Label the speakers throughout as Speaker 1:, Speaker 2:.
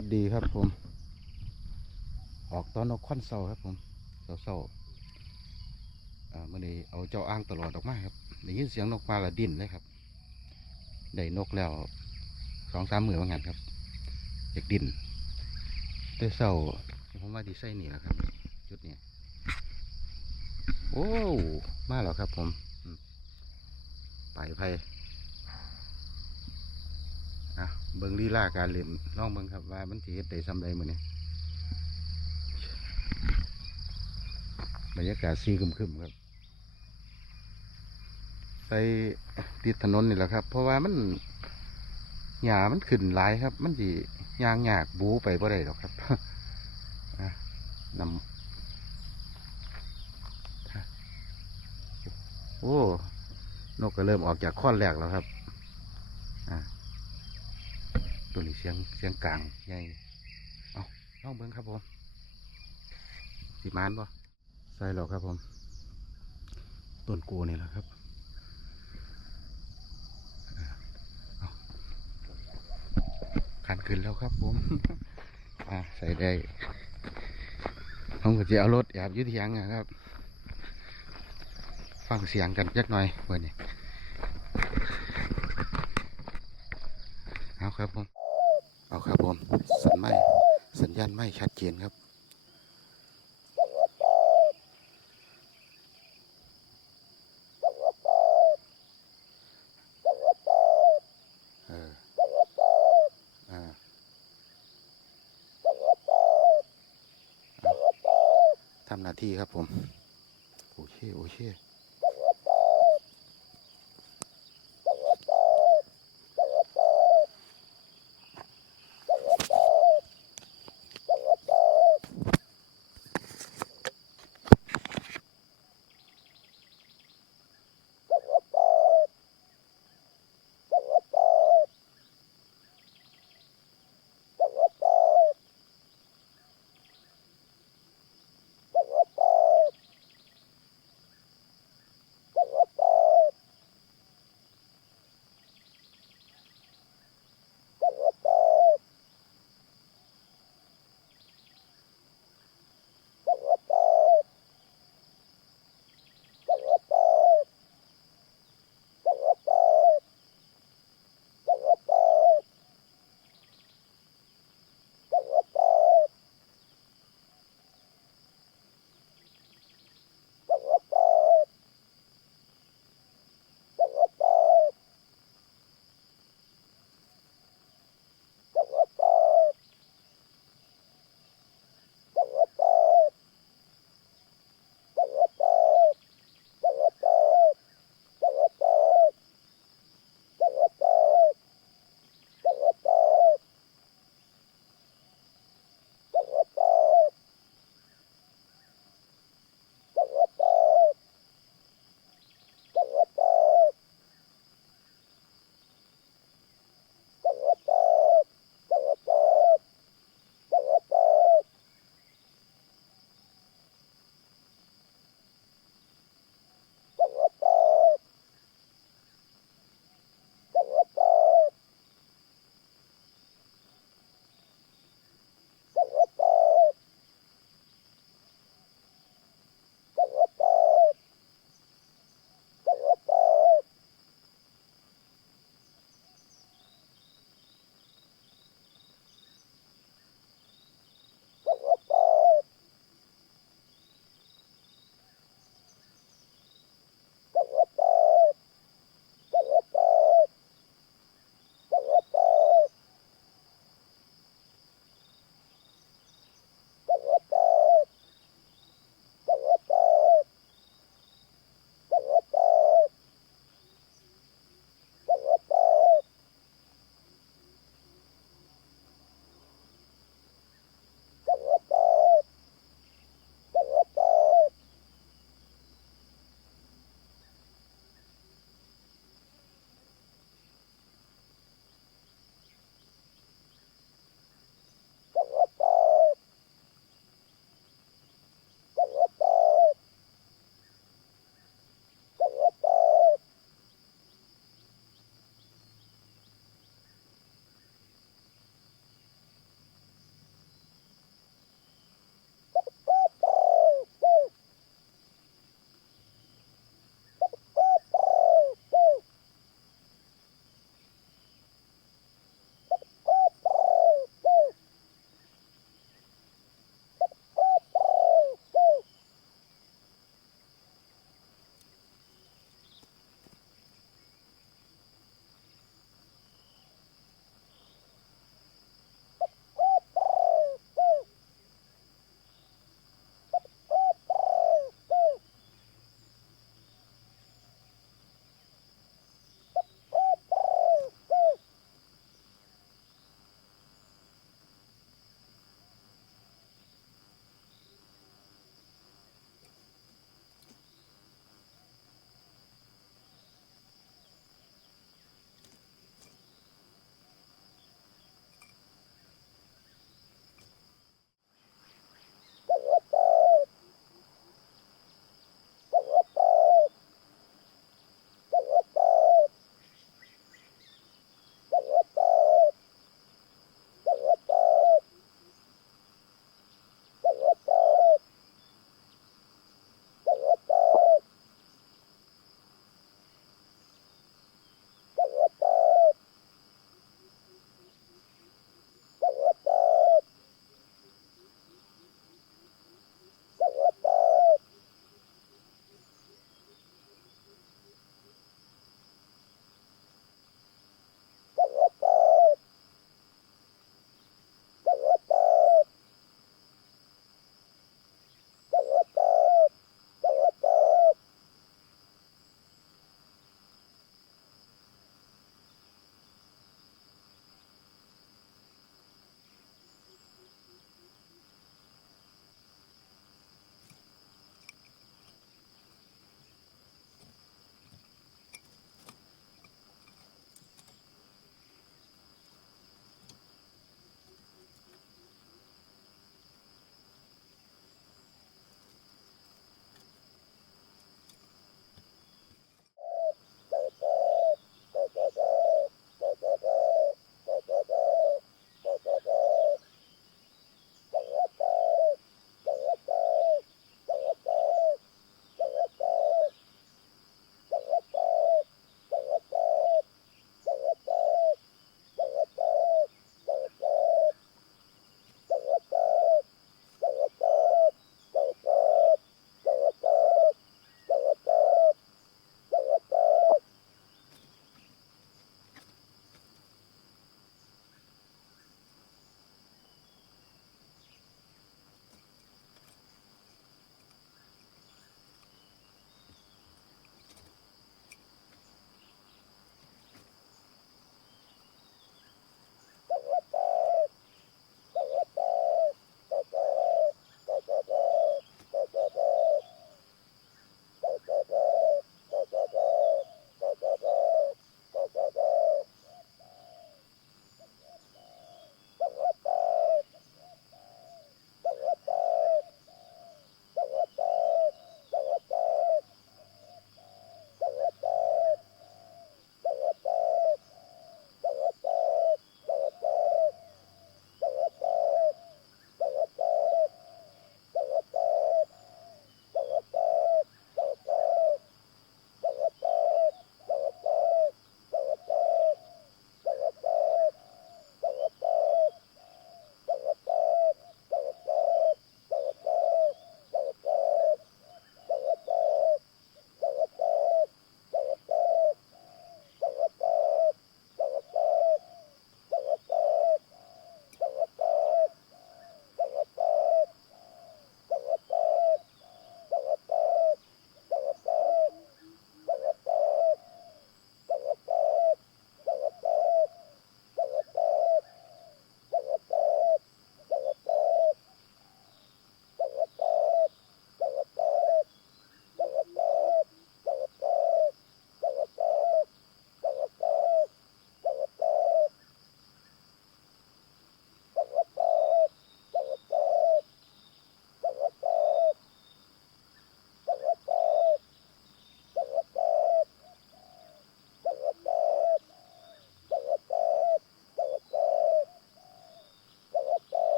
Speaker 1: วัสดีครับผม ออกตอนนกควันเสาครับผมเสาเสาๆอ่ามื่อนี้เอาเจ้าอ้างตลอดออกมาครับได้ยินเสียงนกปลาละดินเลยครับได้นกแล้วสองสามหมือว่างันครับอยากดินแต่เสาผมว่าดีไซน์นี่แหละครับ จุดนี้โอ้มาแล้วครับผมไปไพ อะเบิ่งลีลาการเล่นลองเบิ่งครับว่ามันสิเฮ็ดได้ซำใดมือนี้บรรยากาศซีครึมๆครับใส่ติดถนนนี่แหละครับ เพราะว่ามันหญ้ามันขึ้นหลายครับ มันสิยางหยากบูไปบ่ได้หรอกครับนำโอ้ นกก็เริ่มออกจากข้อนแรกแล้วครับ ตัวนี้เสียงเสียงกลางใหญ่เอาลองเบิ้งครับผมสิมานบ่ใส่แล้วครับผมต้นกูนี่แหละครับอ่าเอาขันขึ้นแล้วครับผมอ่าใส่ได้ผมก็จะเอารถแอบอยุทธยังนะครับ ฟังเสียงกันจักหน่อยวันนี้เอาครับผม เอาครับผมสัญไม่สัญญาณไม่ชัดเจนครับ เอออ่าทำหน้าที่ครับผม โอเค โอเค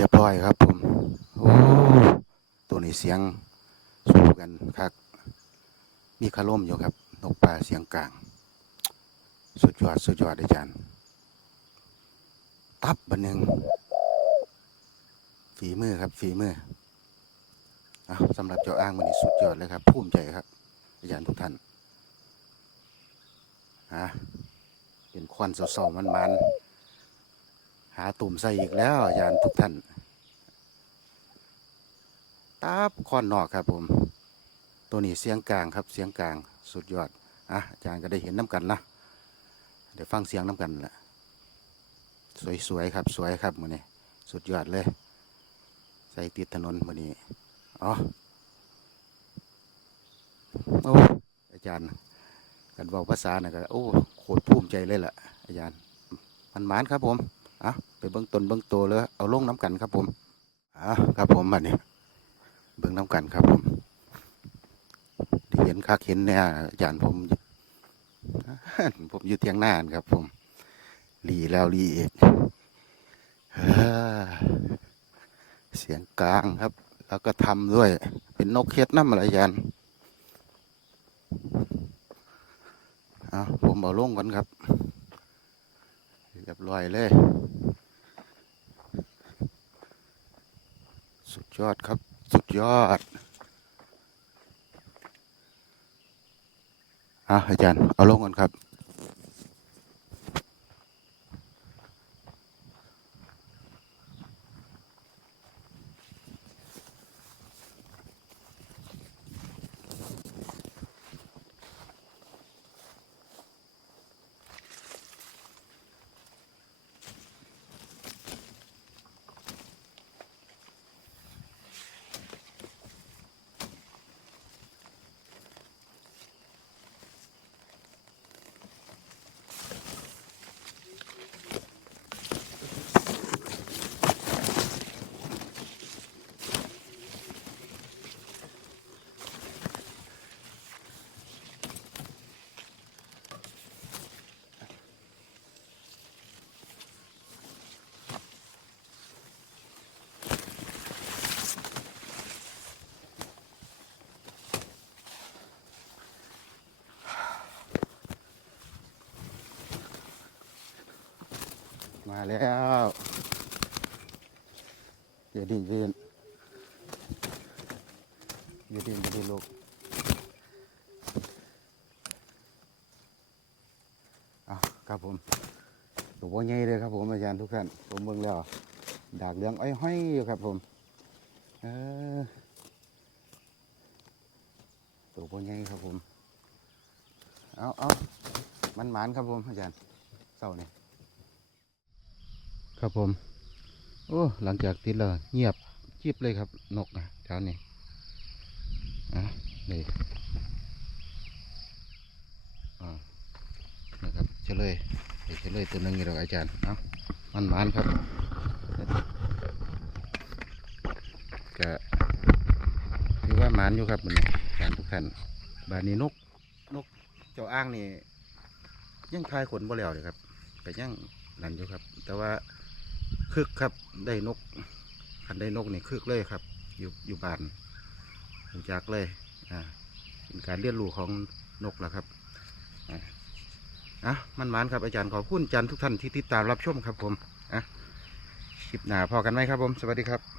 Speaker 1: รียบร้อยครับ ผมโอ้ตัวนี้เสียงสู้กันครับมีคาร่มอยู่ครับนกป่าเสียงกลาง สุดยอดสุดยอดอาจารย์ ตับบันหนึ่งฝีมือครับฝีมือเอาสำหรับเจ้าอ้างมันนี่สุดยอดเลยครับภูมิใจครับ อาจารย์ทุกท่านฮะเป็นควันเศร้าๆมันๆ ตุ่มใส่อีกแล้วอาจารย์ทุกท่านตับคอนนอกครับผม ตัวนี้เสียงกลางครับเสียงกลางสุดยอดอะอาจารย์ก็ได้เห็นน้ำกันนะเดี๋ยวฟังเสียงน้ำกันแหละสวยๆครับสวยครับมือนี้สุดยอดเลย ใส่ติดถนนมือนี้อ๋อโอ้อาจารย์กันบอกภาษาน่ะก็โอ้โคตรภูมิใจเลยล่ะอาจารย์มันหมานครับผม อะไปเบิ้องตนเบิ้องโตเลยเอาลงน้ำกันครับผมอะครับผมบัดนี้เบิ่งน้ำกันครับผมเห็นคักเห็นเนี่ยอาจารย์ผมผมอยู่เทียงหน้านครับ ผมรีแล้วรีอีกเฮ้อเสียงกลางครับ แล้วก็ทำด้วย เป็นนกเค็ดน้ำอะไรอาจารย์เอาผมเอาลงก่อนครับ รียบร้อยเลย สุดยอดครับ สุดยอดอะอาจารย์ เอาลงกันครับ มาแล้วเดี๋ยดินเวียนเดี๋ยดินเดี๋ยดินลูกอะครับผมตัวใหญ่เลยครับผมอาจารย์ทุกท่านผมเบิ่งแล้วดากเหลืองอ้อยห้อยอยู่ครับผมเออตัวบ่ใหญ่ครับผม เอาเอามันหมานครับผมอาจารย์เศร้านี่ ครับผม โอ้ หลังจากติดแล้วเงียบจีบเลยครับ นกอะเช้านี้อะนี่อ่านะครับเฉลยเฉลยตัวหนึงนี่หรอกอาจารย์เอามันหมานครับก็ถือว่าหมานอยู่ครับมันนี้อารทุกท่านบานนี้นกนกเจ้าอ้างนี่ยังคลายขนบ่แล้วเลยครับก็ยังนั่นอยู่ครับ แต่ว่า คึกครับได้นกขันได้นกนี่คึกเลยครับ อยู่อยู่บ้านหูจักเลยอ่าเป็นการเรียนรู้ของนกแหละครับอ่าอะมันมานครับอาจารย์ขอบคุณอาจารย์ทุกท่านที่ติดตามรับชมครับผมอะคลิปหน้าพอกันไหมครับผม สวัสดีครับ